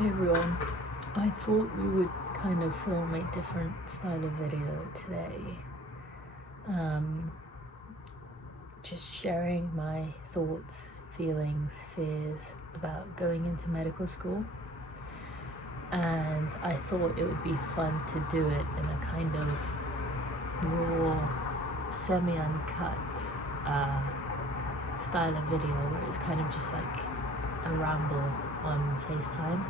Hey everyone, I thought we would kind of film a different style of video today. Just sharing my thoughts, feelings, fears about going into medical school. And I thought it would be fun to do it in a kind of raw, semi-uncut style of video where it's kind of just like a ramble on FaceTime,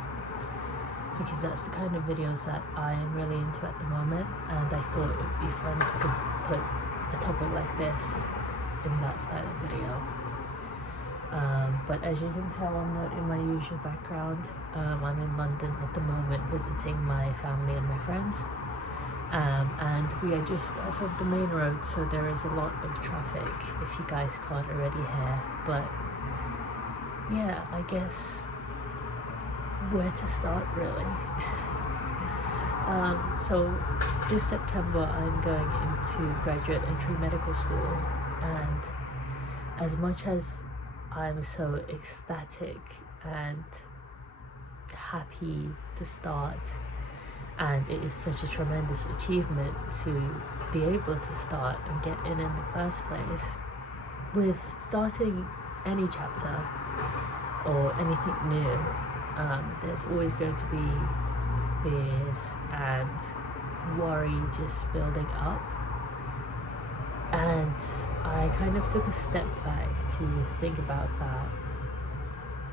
because that's the kind of videos that I am really into at the moment, and I thought it would be fun to put a topic like this in that style of video. But as you can tell, I'm not in my usual background. I'm in London at the moment visiting my family and my friends, and we are just off of the main road, so there is a lot of traffic, if you guys can't already hear. But yeah, I guess where to start really. So this September I'm going into graduate entry medical school, and as much as I'm so ecstatic and happy to start, and it is such a tremendous achievement to be able to start and get in the first place, with starting any chapter or anything new, there's always going to be fears and worry just building up. And I kind of took a step back to think about that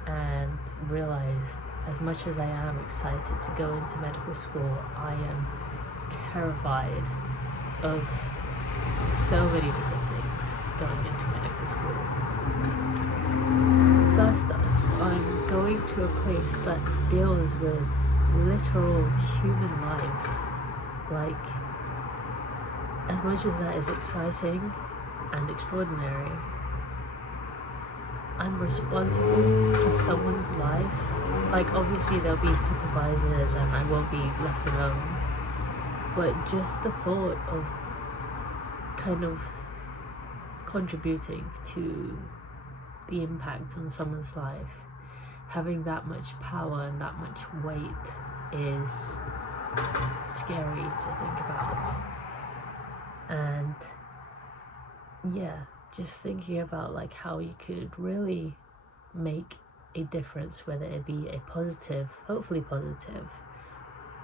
and realized, as much as I am excited to go into medical school, I am terrified of so many different things going into medical school. First off, I'm going to a place that deals with literal human lives. Like, as much as that is exciting and extraordinary, I'm responsible for someone's life. Like, obviously there'll be supervisors and I won't be left alone, but just the thought of kind of contributing to the impact on someone's life, having that much power and that much weight, is scary to think about. And yeah, just thinking about like how you could really make a difference, whether it be a positive, hopefully positive,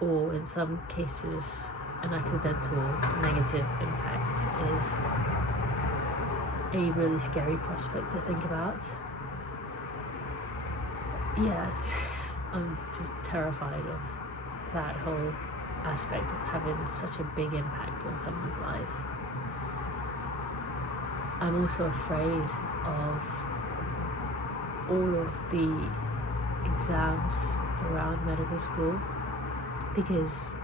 or in some cases an accidental negative impact, is a really scary prospect to think about. Yeah, I'm just terrified of that whole aspect of having such a big impact on someone's life. I'm also afraid of all of the exams around medical school, because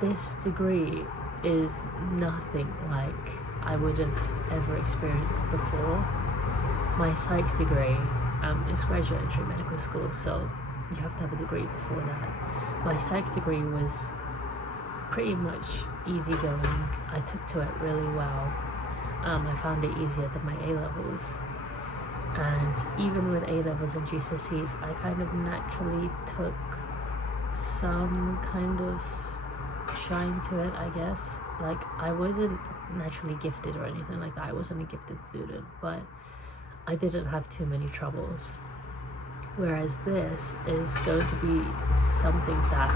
this degree is nothing like I would have ever experienced before. My psych degree is graduate entry medical school, so you have to have a degree before that. My psych degree was pretty much easygoing. I took to it really well. I found it easier than my A-levels. And even with A-levels and GCSEs, I kind of naturally took some kind of shine to it, I guess. Like, I wasn't naturally gifted or anything like that. I wasn't a gifted student, but I didn't have too many troubles. Whereas this is going to be something that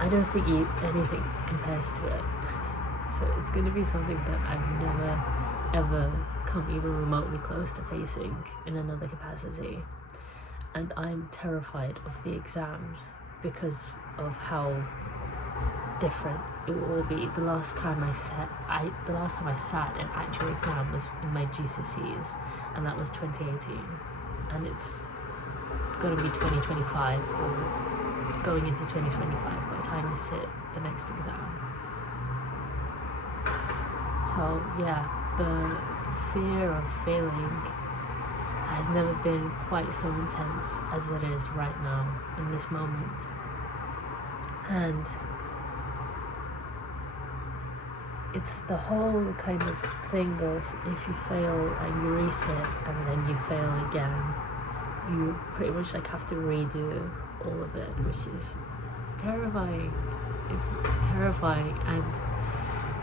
I don't think anything compares to it. So it's going to be something that I've never ever come even remotely close to facing in another capacity. And I'm terrified of the exams because of how different it will all be. The last time I sat an actual exam was in my GCSEs, and that was 2018. And it's going to be 2025 or going into 2025 by the time I sit the next exam. So yeah, the fear of failing has never been quite so intense as it is right now in this moment. And it's the whole kind of thing of, if you fail and you reset and then you fail again, you pretty much like have to redo all of it, which is terrifying. It's terrifying, and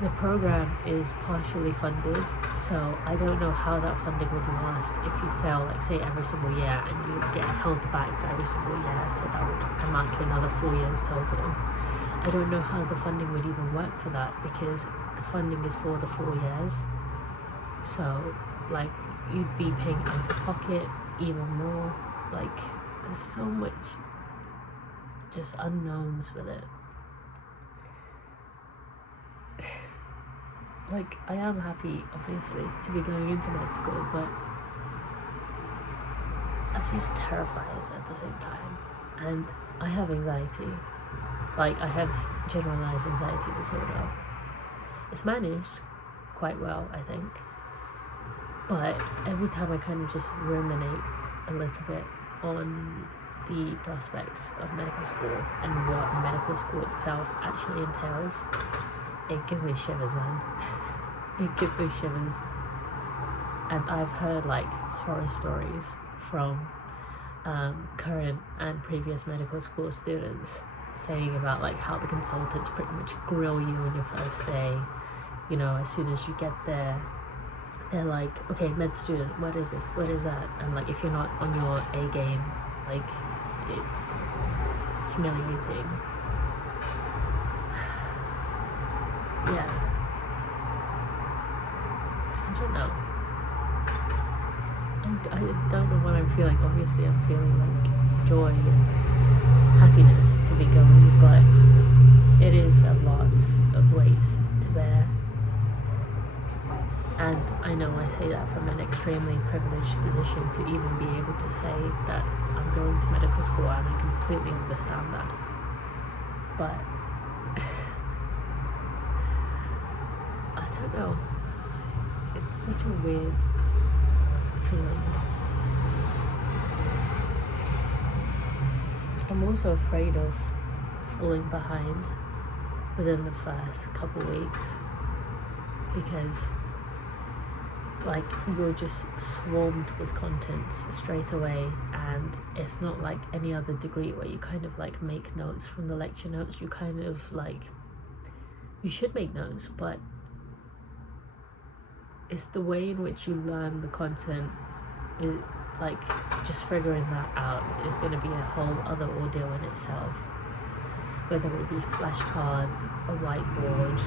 the program is partially funded, so I don't know how that funding would last if you fail, like say every single year, and you get held back for every single year, so that would amount to another 4 years total. I don't know how the funding would even work for that, because the funding is for the 4 years, so like you'd be paying out of pocket even more. Like there's so much just unknowns with it. Like, I am happy, obviously, to be going into med school, but I'm just terrified at the same time. And I have anxiety. Like, I have generalized anxiety disorder. It's managed quite well, I think. But every time I kind of just ruminate a little bit on the prospects of medical school and what medical school itself actually entails, it gives me shivers, man. It gives me shivers. And I've heard like horror stories from current and previous medical school students saying about like how the consultants pretty much grill you on your first day. You know, as soon as you get there, they're like, okay, med student, what is this? What is that? And like if you're not on your A game, like it's humiliating. Yeah. I don't know. I don't know what I'm feeling. Obviously I'm feeling like joy and happiness to be going, but it is a lot of weight to bear. And I know I say that from an extremely privileged position to even be able to say that I'm going to medical school, and I completely understand that. But I don't know. It's such a weird feeling. I'm also afraid of falling behind within the first couple weeks, because like you're just swarmed with content straight away, and it's not like any other degree where you kind of like make notes from the lecture notes. You kind of like, you should make notes, but it's the way in which you learn the content. It, like just figuring that out is going to be a whole other ordeal in itself, whether it be flashcards, a whiteboard,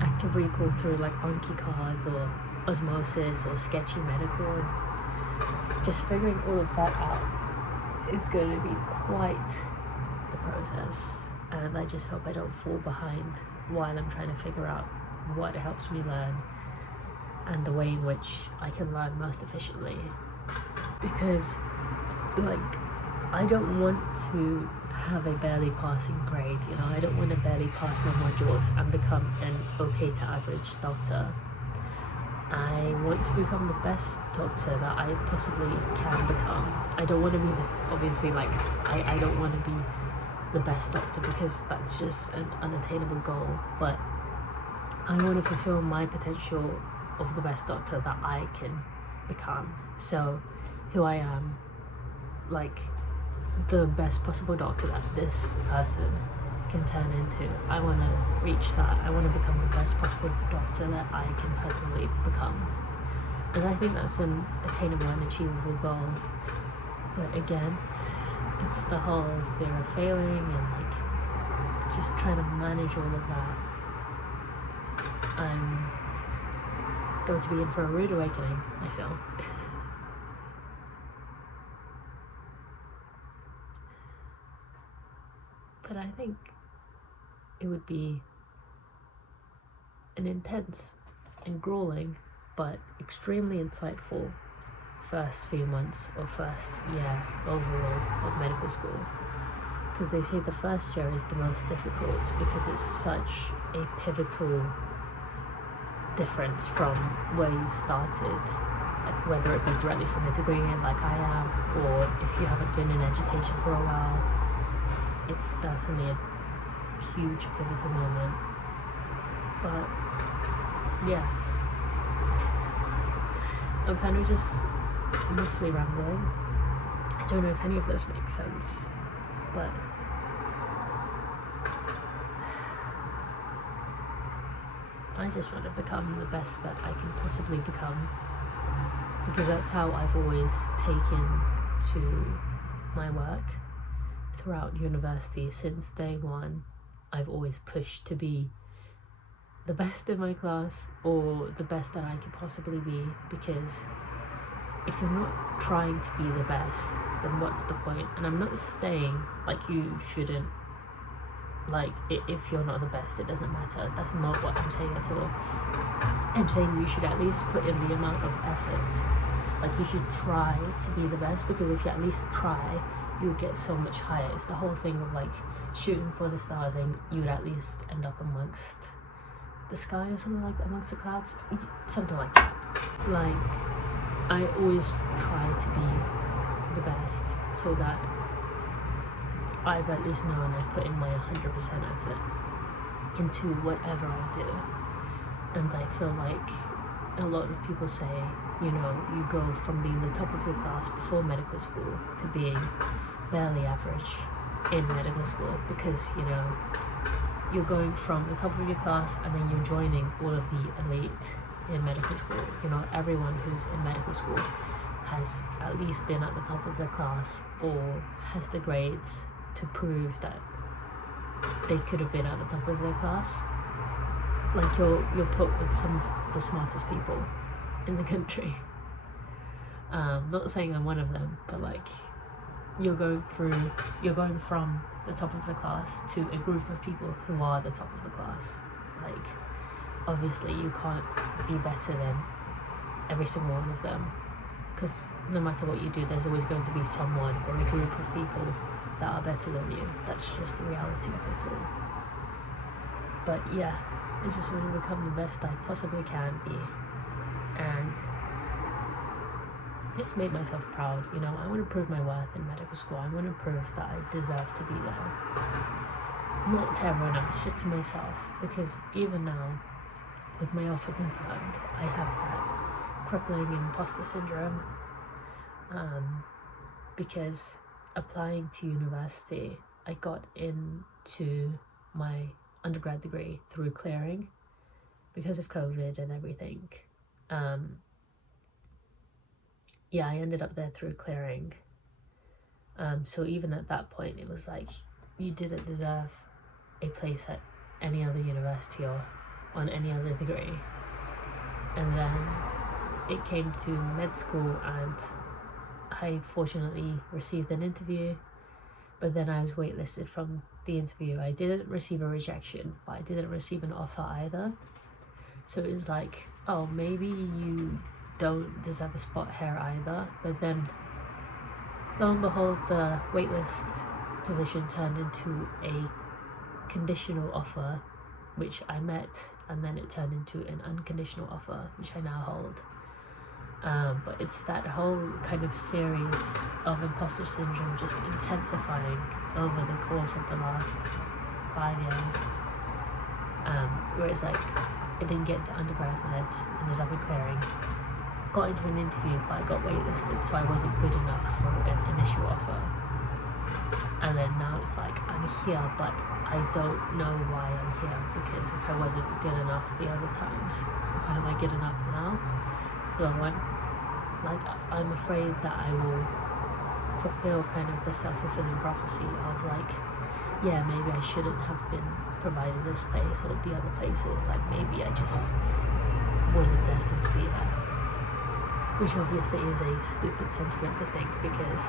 active recall through like Anki cards or osmosis or sketchy medical. Just figuring all of that out is going to be quite the process, and I just hope I don't fall behind while I'm trying to figure out what helps me learn and the way in which I can learn most efficiently. Because like I don't want to have a barely passing grade, you know. I don't want to barely pass my modules and become an okay to average doctor. I want to become the best doctor that I possibly can become. I don't want to be obviously like I don't want to be the best doctor, because that's just an unattainable goal, but I want to fulfill my potential of the best doctor that I can become. So who I am, like the best possible doctor that this person can turn into, I want to reach that. I want to become the best possible doctor that I can personally become. And I think that's an attainable and achievable goal. But again, it's the whole fear of failing and like just trying to manage all of that. I'm going to be in for a rude awakening, I feel. But I think it would be an intense and grueling but extremely insightful first few months or first year overall of medical school, because they say the first year is the most difficult because it's such a pivotal difference from where you've started, like whether it be directly from a degree like I am, or if you haven't been in education for a while. It's certainly a huge pivotal moment. But yeah, I'm kind of just mostly rambling. I don't know if any of this makes sense, but I just want to become the best that I can possibly become, because that's how I've always taken to my work throughout university. Since day one, I've always pushed to be the best in my class, or the best that I could possibly be, because if you're not trying to be the best, then what's the point? And I'm not saying like you shouldn't, like if you're not the best, it doesn't matter. That's not what I'm saying at all. I'm saying you should at least put in the amount of effort. Like you should try to be the best, because if you at least try, you'll get so much higher. It's the whole thing of like shooting for the stars, and you would at least end up amongst the sky or something like that, amongst the clouds, something like that. Like I always try to be the best, so that I've at least known I put in my 100% effort into whatever I do. And I feel like a lot of people say, you know, you go from being the top of your class before medical school to being barely average in medical school, because, you know, you're going from the top of your class and then you're joining all of the elite in medical school. You know, everyone who's in medical school has at least been at the top of their class, or has the grades to prove that they could have been at the top of their class. Like you're put with some of the smartest people in the country. Not saying I'm one of them, but like you're going from the top of the class to a group of people who are the top of the class. Like obviously you can't be better than every single one of them, because no matter what you do, there's always going to be someone or a group of people that are better than you. That's just the reality of it all. But yeah, I just want to become the best I possibly can be, and just make myself proud. You know, I want to prove my worth in medical school. I want to prove that I deserve to be there. Not to everyone else, just to myself, because even now, with my offer confirmed, I have that crippling imposter syndrome, because applying to university, I got into my undergrad degree through clearing because of COVID and everything. I ended up there through clearing. So even at that point, it was like, you didn't deserve a place at any other university or on any other degree. And then it came to med school, and I fortunately received an interview, but then I was waitlisted from the interview. I didn't receive a rejection, but I didn't receive an offer either. So it was like, oh, maybe you don't deserve a spot here either. But then, lo and behold, the waitlist position turned into a conditional offer, which I met, and then it turned into an unconditional offer, which I now hold. But it's that whole kind of series of imposter syndrome just intensifying over the course of the last 5 years, where it's like, I didn't get into undergrad meds, ended up in clearing, got into an interview, but I got waitlisted, so I wasn't good enough for an initial offer. And then now it's like, I'm here, but I don't know why I'm here, because if I wasn't good enough the other times, why am I good enough now? So I'm afraid that I will fulfill kind of the self-fulfilling prophecy of like, yeah, maybe I shouldn't have been provided this place or the other places. Like maybe I just wasn't destined to be here. Which obviously is a stupid sentiment to think, because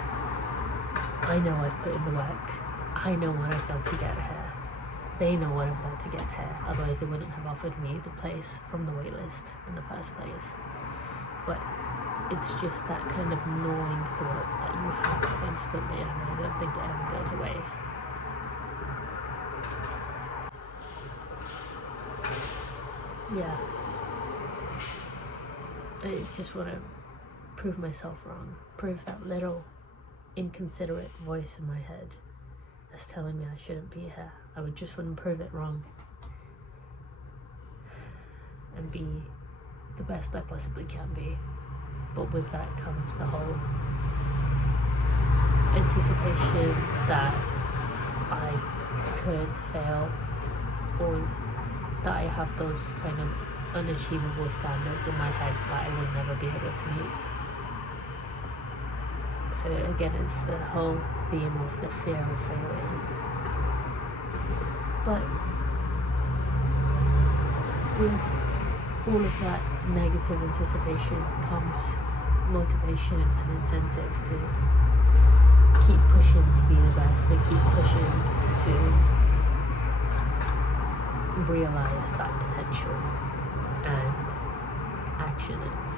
I know I've put in the work. I know what I've done to get here. They know what I've done to get here. Otherwise they wouldn't have offered me the place from the waitlist in the first place. But it's just that kind of gnawing thought that you have constantly, and I don't think it ever goes away. Yeah. I just want to prove myself wrong. Prove that little inconsiderate voice in my head that's telling me I shouldn't be here. I would just want to prove it wrong and be the best I possibly can be. but with that comes the whole anticipation that I could fail, or that I have those kind of unachievable standards in my head that I would never be able to meet. So again, it's the whole theme of the fear of failing. But with all of that negative anticipation comes motivation and incentive to keep pushing to be the best and keep pushing to realize that potential and action it.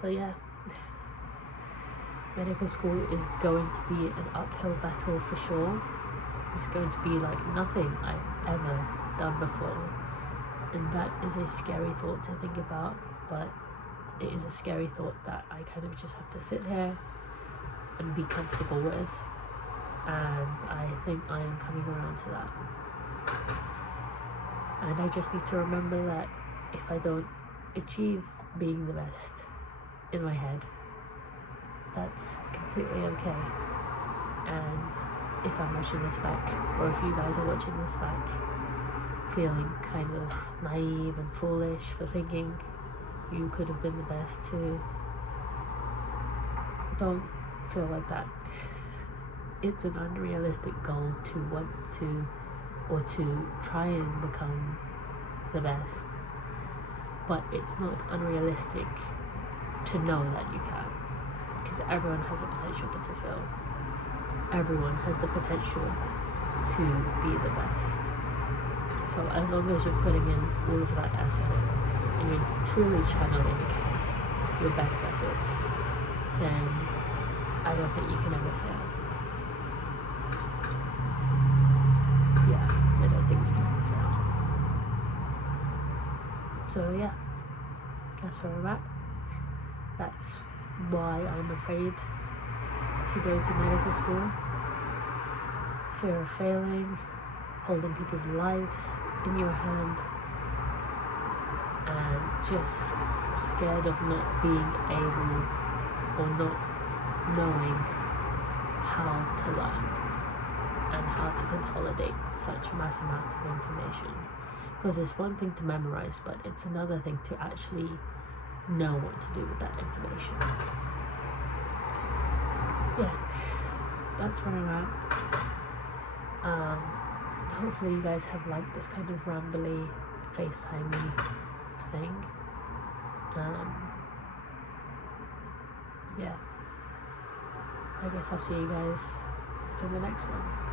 So yeah, medical school is going to be an uphill battle for sure. It's going to be like nothing I've ever done before, and that is a scary thought to think about, but it is a scary thought that I kind of just have to sit here and be comfortable with, and I think I am coming around to that. And I just need to remember that if I don't achieve being the best in my head, that's completely okay. And if I'm watching this back, or if you guys are watching this back, feeling kind of naive and foolish for thinking you could have been the best too, don't feel like that. It's an unrealistic goal to want to, or to try and become the best, but it's not unrealistic to know that you can, because everyone has a potential to fulfill. Everyone has the potential to be the best. So as long as you're putting in all of that effort and you're truly channeling your best efforts, then I don't think you can ever fail. Yeah, I don't think you can ever fail. So yeah, that's where I'm at. That's why I'm afraid to go to medical school. Fear of failing, holding people's lives in your hand, and just scared of not being able, or not knowing how to learn and how to consolidate such mass amounts of information. Because it's one thing to memorize, but it's another thing to actually know what to do with that information. Yeah, that's where I'm at. Hopefully you guys have liked this kind of rambly FaceTime thing. Yeah, I guess I'll see you guys in the next one.